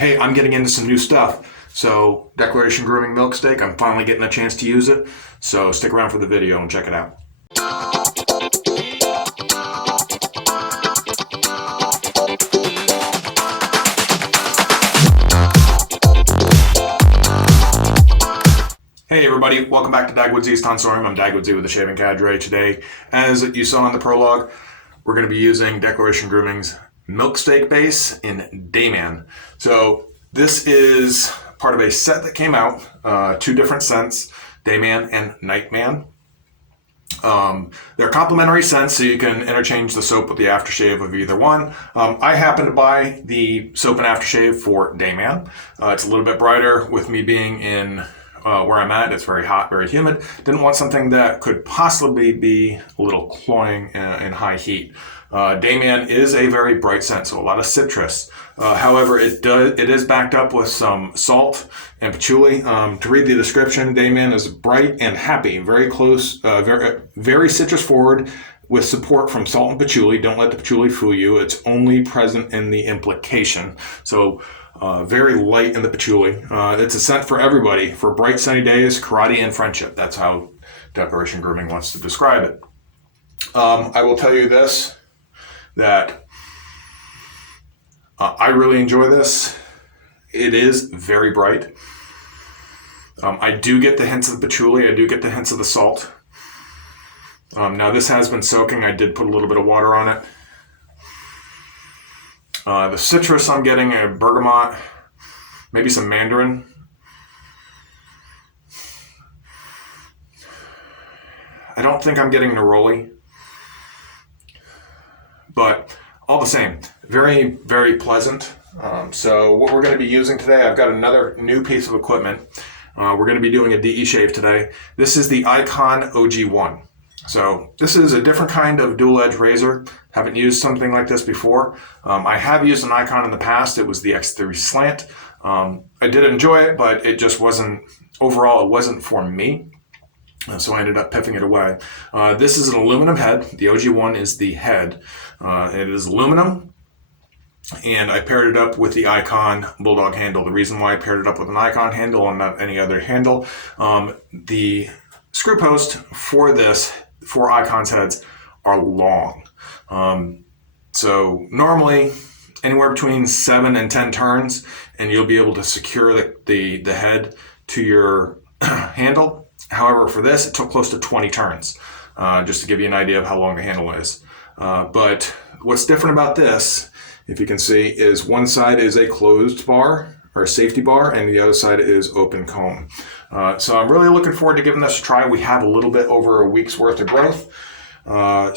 hey, I'm getting into some new stuff. So Declaration Grooming Milksteak, I'm finally getting a chance to use it. So stick around for the video and check it out. Hey everybody, welcome back to Dagwoodz Tonsorium. I'm Dagwoodz with the Shaving Cadre. Today, as you saw in the prologue, we're going to be using Declaration Grooming's Milksteak base in Dayman. So this is part of a set that came out, two different scents, Dayman and Nightman. They're complementary scents, so you can interchange the soap with the aftershave of either one. I happen to buy the soap and aftershave for Dayman. It's a little bit brighter with me being in where I'm at. It's very hot, very humid. Didn't want something that could possibly be a little cloying in high heat. Dayman is a very bright scent, so a lot of citrus. However, it is backed up with some salt and patchouli. To read the description, Dayman is bright and happy, very close, very citrus forward, with support from salt and patchouli. Don't let the patchouli fool you. It's only present in the implication. So very light in the patchouli. It's a scent for everybody, for bright sunny days, karate, and friendship. That's how Declaration Grooming wants to describe it. I will tell you this, that I really enjoy this. It is very bright. I do get the hints of the patchouli. I do get the hints of the salt. Now this has been soaking. I did put a little bit of water on it. The citrus I'm getting a bergamot, maybe some mandarin. I don't think I'm getting neroli, but all the same, very, very pleasant. So what we're going to be using today, I've got another new piece of equipment. We're going to be doing a DE shave today. This is the Ikon OG1. So this is a different kind of dual edge razor. Haven't used something like this before. I have used an Ikon in the past. It was the X3 slant. I did enjoy it, but it just wasn't, overall, it wasn't for me. So I ended up piffing it away. This is an aluminum head. The OG1 is the head. It is aluminum, and I paired it up with the Ikon Bulldog handle. The reason why I paired it up with an Ikon handle and not any other handle, the screw post for this, for Ikon's heads, are long. So normally anywhere between 7 and 10 turns, and you'll be able to secure the head to your handle. However, for this, it took close to 20 turns, just to give you an idea of how long the handle is. But what's different about this, if you can see, is one side is a closed bar or a safety bar, and the other side is open comb. So I'm really looking forward to giving this a try. We have a little bit over a week's worth of growth,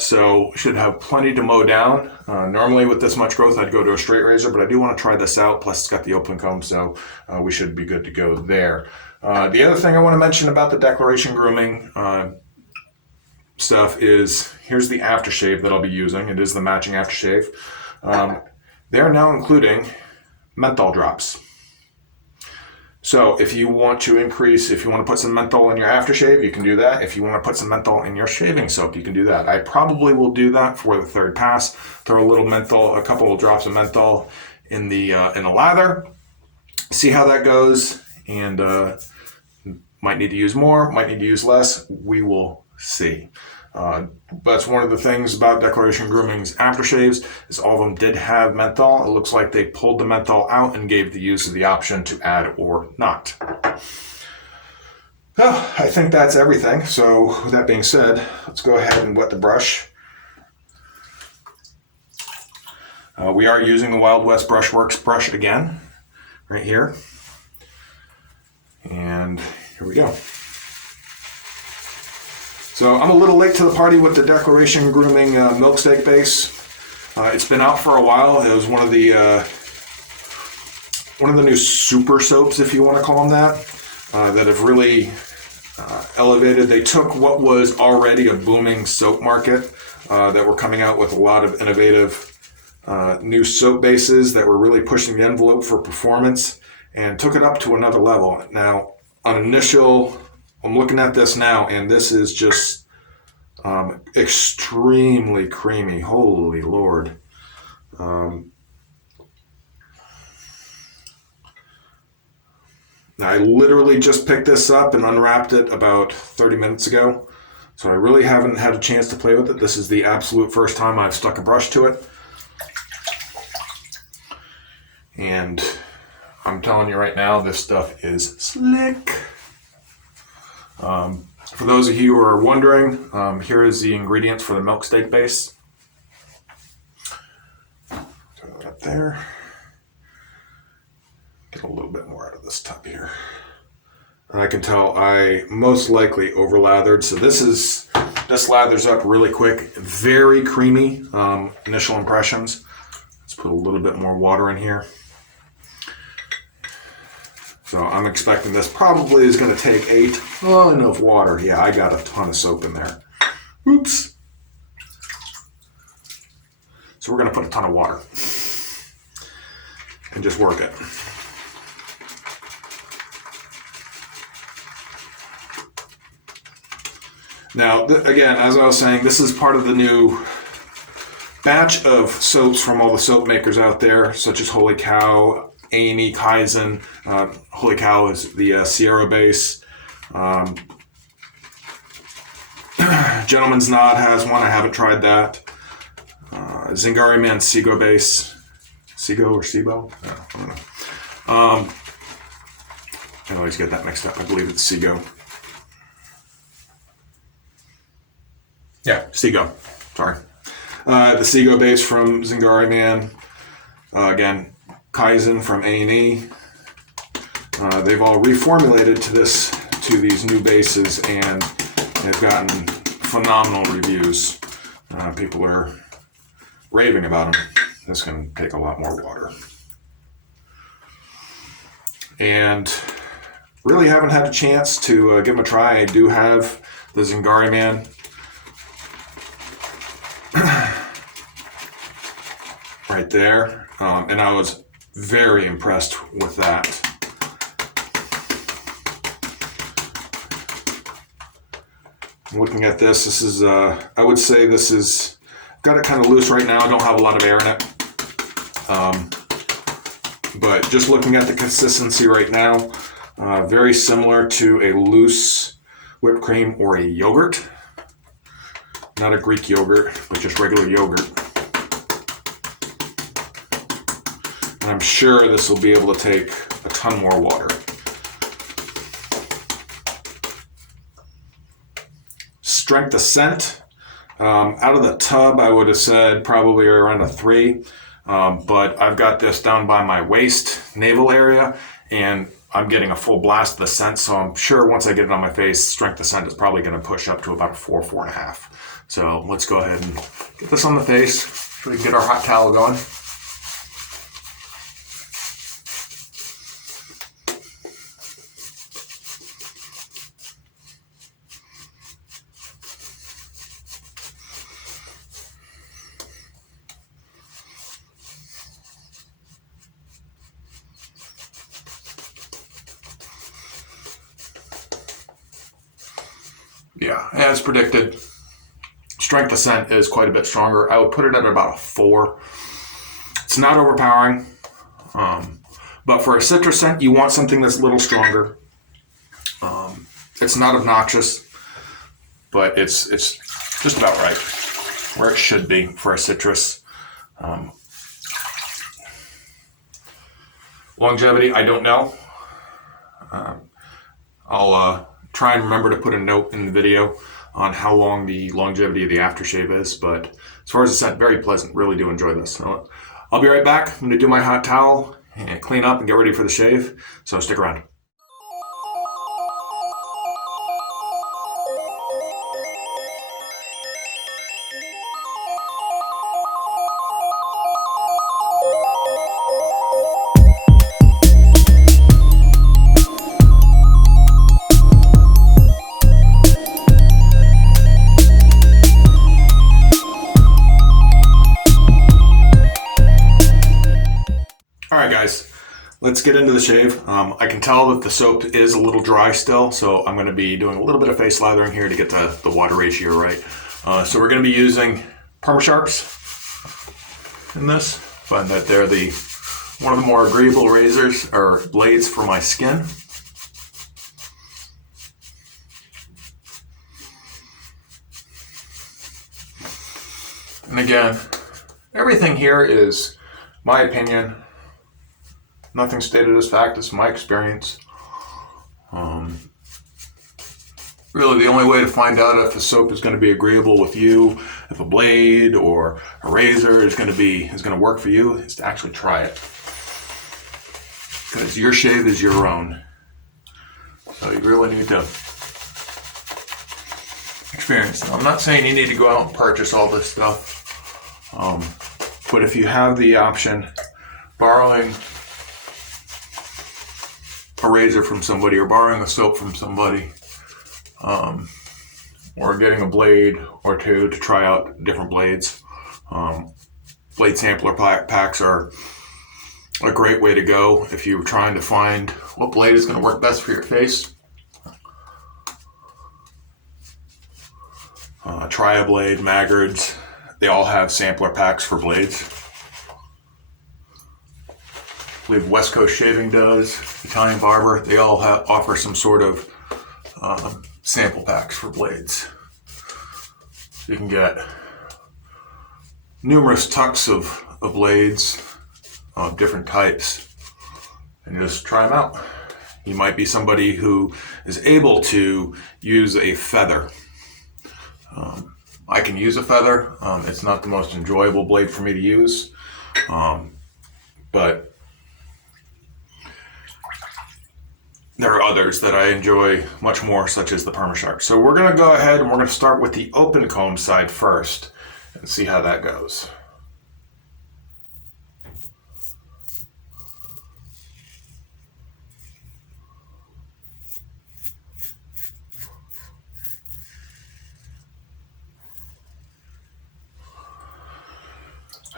so should have plenty to mow down. Normally with this much growth, I'd go to a straight razor, but I do want to try this out. Plus it's got the open comb, so we should be good to go there. The other thing I want to mention about the Declaration Grooming stuff is, here's the aftershave that I'll be using. It is the matching aftershave. They're now including menthol drops. So if you want to increase, if you want to put some menthol in your aftershave, you can do that. If you want to put some menthol in your shaving soap, you can do that. I probably will do that for the third pass. Throw a little menthol, a couple of drops of menthol in the lather. See how that goes, and might need to use more, might need to use less. We will see. That's one of the things about Declaration Grooming's aftershaves, is all of them did have menthol. It looks like they pulled the menthol out and gave the user the option to add or not. Well, I think that's everything. So with that being said, let's go ahead and wet the brush. We are using the Wild West Brushworks brush again, right here. And here we go. So I'm a little late to the party with the Declaration Grooming Milksteak base. It's been out for a while. It was one of the new super soaps, if you want to call them that have really elevated. They took what was already a booming soap market that were coming out with a lot of innovative new soap bases that were really pushing the envelope for performance, and took it up to another level. Now, on initial, I'm looking at this now, and this is just extremely creamy. Holy Lord. I literally just picked this up and unwrapped it about 30 minutes ago. So I really haven't had a chance to play with it. This is the absolute first time I've stuck a brush to it. And I'm telling you right now, this stuff is slick. For those of you who are wondering, here is the ingredients for the Milksteak base. Throw that up there. Get a little bit more out of this tub here. And I can tell I most likely over lathered. So this lathers up really quick, very creamy initial impressions. Let's put a little bit more water in here. So I'm expecting this probably is going to take a ton of water. Yeah, I got a ton of soap in there. Oops. So we're going to put a ton of water and just work it. Now, again, as I was saying, this is part of the new batch of soaps from all the soap makers out there, such as Holy Cow, A&E Kaizen. Holy Cow is the Sierra base. Gentleman's Nod has one. I haven't tried that. Zingari Man Sego base. Sego or Sebo? I don't know. I always get that mixed up. I believe it's Sego. Yeah, Sego. Sorry. The Sego base from Zingari Man. Again, Kaizen from A&E. They've all reformulated to these new bases, and they've gotten phenomenal reviews. People are raving about them. This can take a lot more water. And really haven't had a chance to give them a try. I do have the Zingari Man. Right there. And I was very impressed with that. Looking at this is, I would say this is, got it kind of loose right now. I don't have a lot of air in it. But just looking at the consistency right now, very similar to a loose whipped cream or a yogurt. Not a Greek yogurt, but just regular yogurt. And I'm sure this will be able to take a ton more water. Strength of scent. Out of the tub, I would have said probably around a 3. But I've got this down by my waist, navel area, and I'm getting a full blast of the scent. So I'm sure once I get it on my face, strength of scent is probably going to push up to about a 4, 4.5. So let's go ahead and get this on the face so we can get our hot towel going. Yeah, as predicted, strength of scent is quite a bit stronger. I would put it at about a 4. It's not overpowering, but for a citrus scent, you want something that's a little stronger. It's not obnoxious, but it's just about right where it should be for a citrus. Longevity, I don't know. I'll try and remember to put a note in the video on how long the longevity of the aftershave is, but as far as the scent, very pleasant. Really do enjoy this. So I'll be right back. I'm going to do my hot towel and clean up and get ready for the shave, so stick around. Alright guys, let's get into the shave. I can tell that the soap is a little dry still, so I'm going to be doing a little bit of face lathering here to get the water ratio right. So we're going to be using Perma Sharps in this. Find that they're one of the more agreeable razors or blades for my skin. And again, everything here is my opinion. Nothing stated as fact. It's my experience. Really, the only way to find out if a soap is going to be agreeable with you, if a blade or a razor is going to work for you, is to actually try it. Because your shave is your own. So you really need to experience it. I'm not saying you need to go out and purchase all this stuff, but if you have the option, borrowing a razor from somebody or borrowing a soap from somebody, or getting a blade or two to try out different blades. Blade sampler packs are a great way to go if you're trying to find what blade is going to work best for your face. Tri-Blade, Maggard's, they all have sampler packs for blades. I believe West Coast Shaving does, Italian Barber, they all offer some sort of sample packs for blades. You can get numerous tucks of blades of different types and just try them out. You might be somebody who is able to use a feather. I can use a feather. It's not the most enjoyable blade for me to use, but there are others that I enjoy much more, such as the Perma Sharp. So we're going to go ahead and we're going to start with the open comb side first and see how that goes.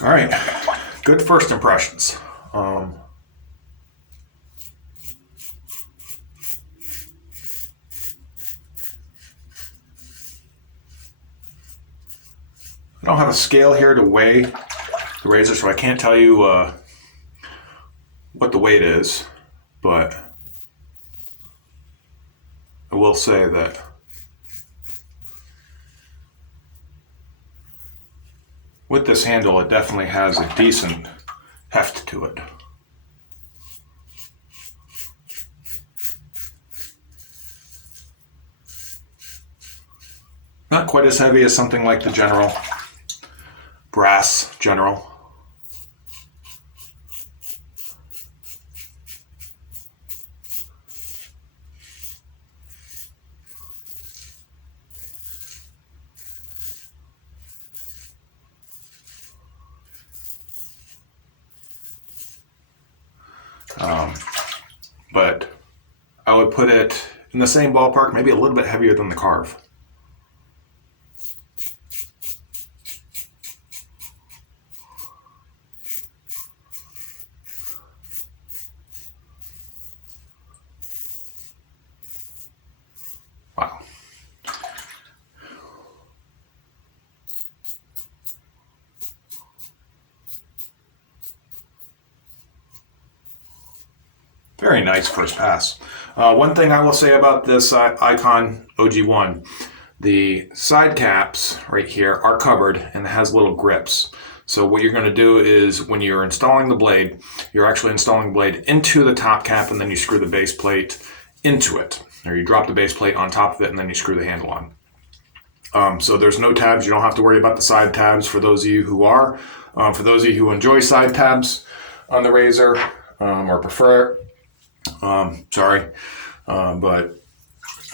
All right, good first impressions. I don't have a scale here to weigh the razor, so I can't tell you what the weight is, but I will say that with this handle, it definitely has a decent heft to it. Not quite as heavy as something like the General. Brass General. But I would put it in the same ballpark, maybe a little bit heavier than the Carve. Wow. Very nice first pass. One thing I will say about this Ikon OG1, the side caps right here are covered and it has little grips. So what you're going to do is when you're installing the blade, you're actually installing the blade into the top cap and then you screw the base plate into it. Or you drop the base plate on top of it and then you screw the handle on. So there's no tabs. You don't have to worry about the side tabs for those of you who are. For those of you who enjoy side tabs on the razor or prefer it, but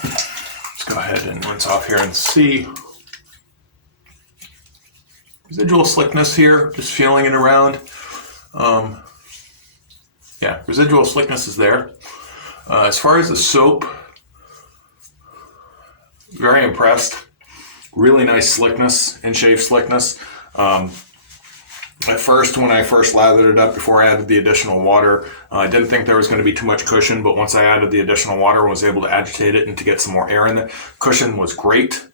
let's go ahead and rinse off here and see residual slickness here, just feeling it around. Yeah, residual slickness is there. As far as the soap, very impressed. Really nice slickness, in-shave slickness. At first, when I first lathered it up before I added the additional water, I didn't think there was going to be too much cushion, but once I added the additional water and was able to agitate it and to get some more air in the cushion was great.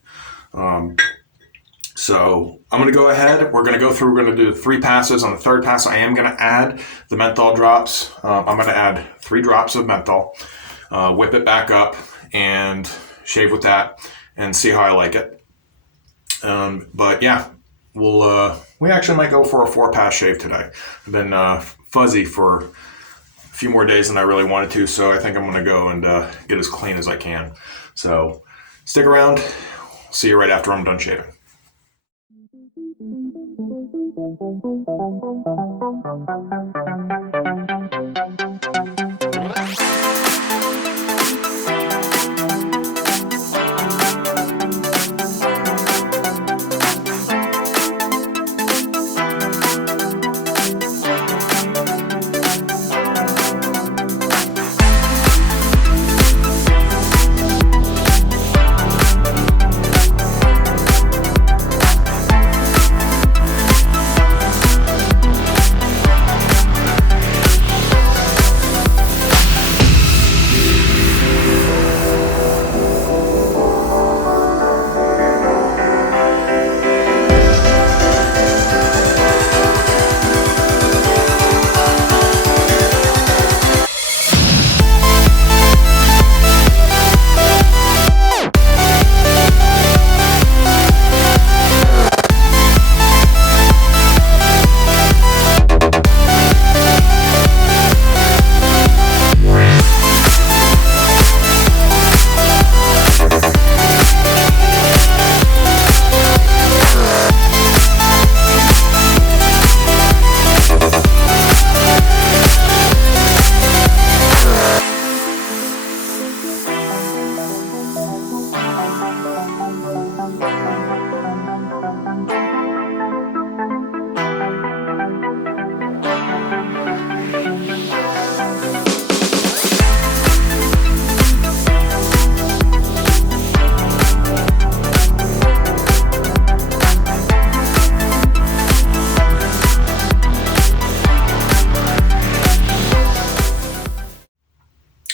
So I'm going to go ahead. We're going to do 3 passes. On the third pass, I am going to add the menthol drops. I'm going to add 3 drops of menthol, whip it back up and shave with that and see how I like it. But yeah, we actually might go for a 4-pass shave today. I've been fuzzy for a few more days than I really wanted to, so I think I'm going to go and get as clean as I can. So stick around. See you right after I'm done shaving.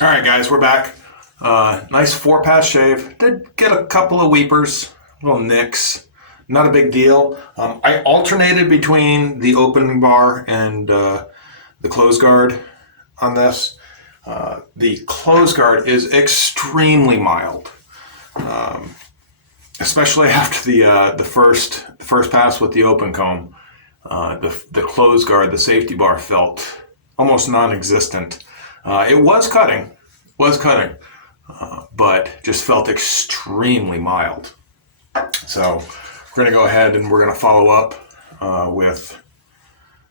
All right, guys, we're back. Nice 4-pass shave. Did get a couple of weepers, little nicks. Not a big deal. I alternated between the open bar and the close guard on this. The close guard is extremely mild, especially after the first pass with the open comb. The close guard, the safety bar, felt almost non-existent. It was cutting, but just felt extremely mild. So we're going to go ahead and we're going to follow up with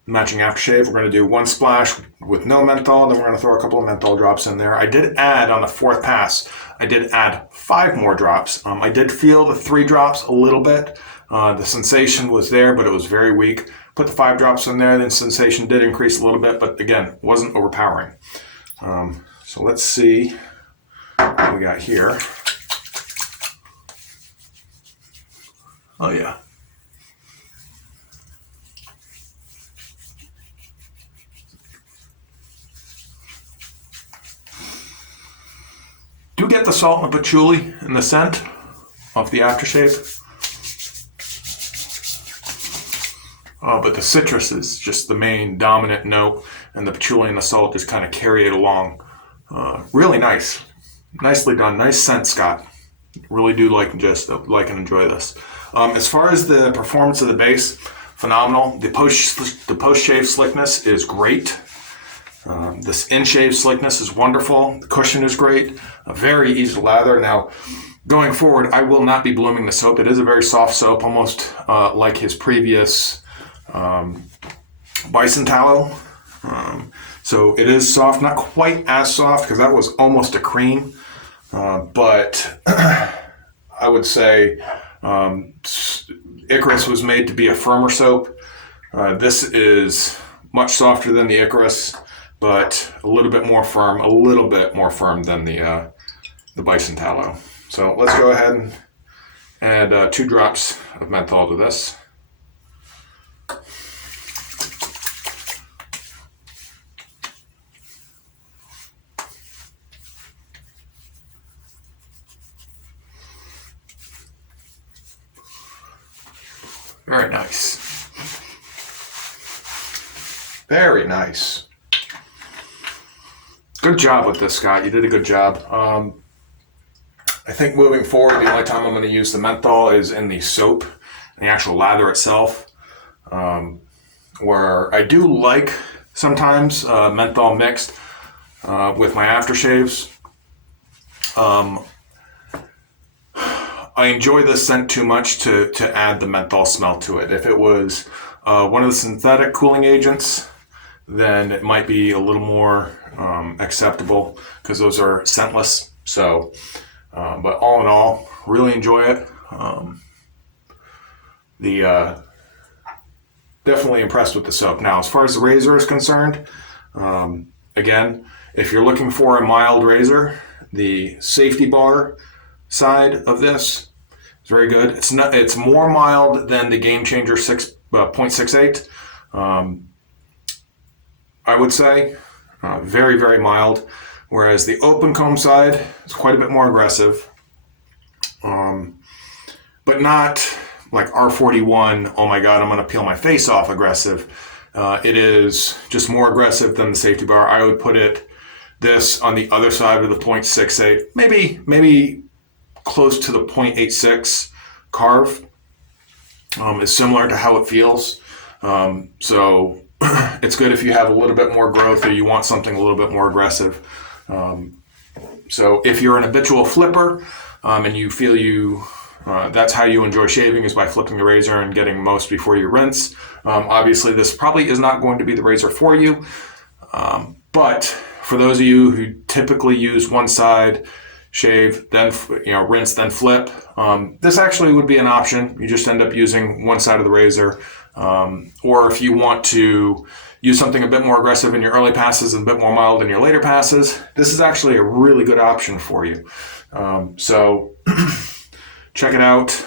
matching aftershave. We're going to do one splash with no menthol, then we're going to throw a couple of menthol drops in there. I did add on the 4th pass, I did add 5 more drops. I did feel the 3 drops a little bit. The sensation was there, but it was very weak. Put the 5 drops in there, then sensation did increase a little bit, but again, wasn't overpowering. So let's see what we got here. Oh yeah. Do get the salt and the patchouli and the scent off the aftershave. But the citrus is just the main dominant note, and the patchouli and the salt just kind of carry it along. Really nice. Nicely done. Nice scent, Scott. Really do like and enjoy this. As far as the performance of the base, phenomenal. The post-shave slickness is great. This in-shave slickness is wonderful. The cushion is great. Very easy to lather. Now, going forward, I will not be blooming the soap. It is a very soft soap, almost like his previous bison tallow. So it is soft, not quite as soft because that was almost a cream, but I would say Icarus was made to be a firmer soap. This is much softer than the Icarus, but a little bit more firm than the bison tallow. So let's go ahead and add 2 drops of menthol to this. Very nice. Very nice. Good job with this, Scott. You did a good job. I think moving forward, the only time I'm going to use the menthol is in the soap the actual lather itself. Where I do like sometimes menthol mixed with my aftershaves. I enjoy this scent too much to add the menthol smell to it. If it was one of the synthetic cooling agents, then it might be a little more acceptable because those are scentless. So, but all in all, really enjoy it. Definitely impressed with the soap. Now, as far as the razor is concerned, again, if you're looking for a mild razor, the safety bar side of this is very good. It's more mild than the Game Changer 0.68. I would say very, very mild. Whereas the open comb side is quite a bit more aggressive, but not like R41, oh my God, I'm gonna peel my face off aggressive. It is just more aggressive than the safety bar. I would put this on the other side of the 0.68, maybe close to the 0.86 carve. Is similar to how it feels. So it's good if you have a little bit more growth or you want something a little bit more aggressive. So if you're an habitual flipper and you feel that's how you enjoy shaving, is by flipping the razor and getting most before you rinse. Obviously, this probably is not going to be the razor for you. But for those of you who typically use one side, shave, then rinse, then flip, this actually would be an option. You just end up using one side of the razor. Or if you want to use something a bit more aggressive in your early passes and a bit more mild in your later passes, this is actually a really good option for you. So check it out.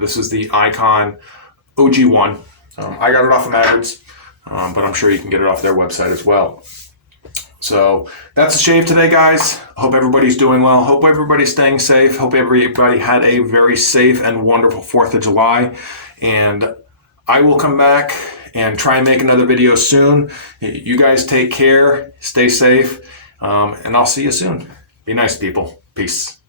This is the Ikon OG1. I got it off of Dagwoodz, but I'm sure you can get it off their website as well. So that's the shave today, guys. Hope everybody's doing well. Hope everybody's staying safe. Hope everybody had a very safe and wonderful 4th of July. And I will come back and try and make another video soon. You guys take care, stay safe, and I'll see you soon. Be nice, people. Peace.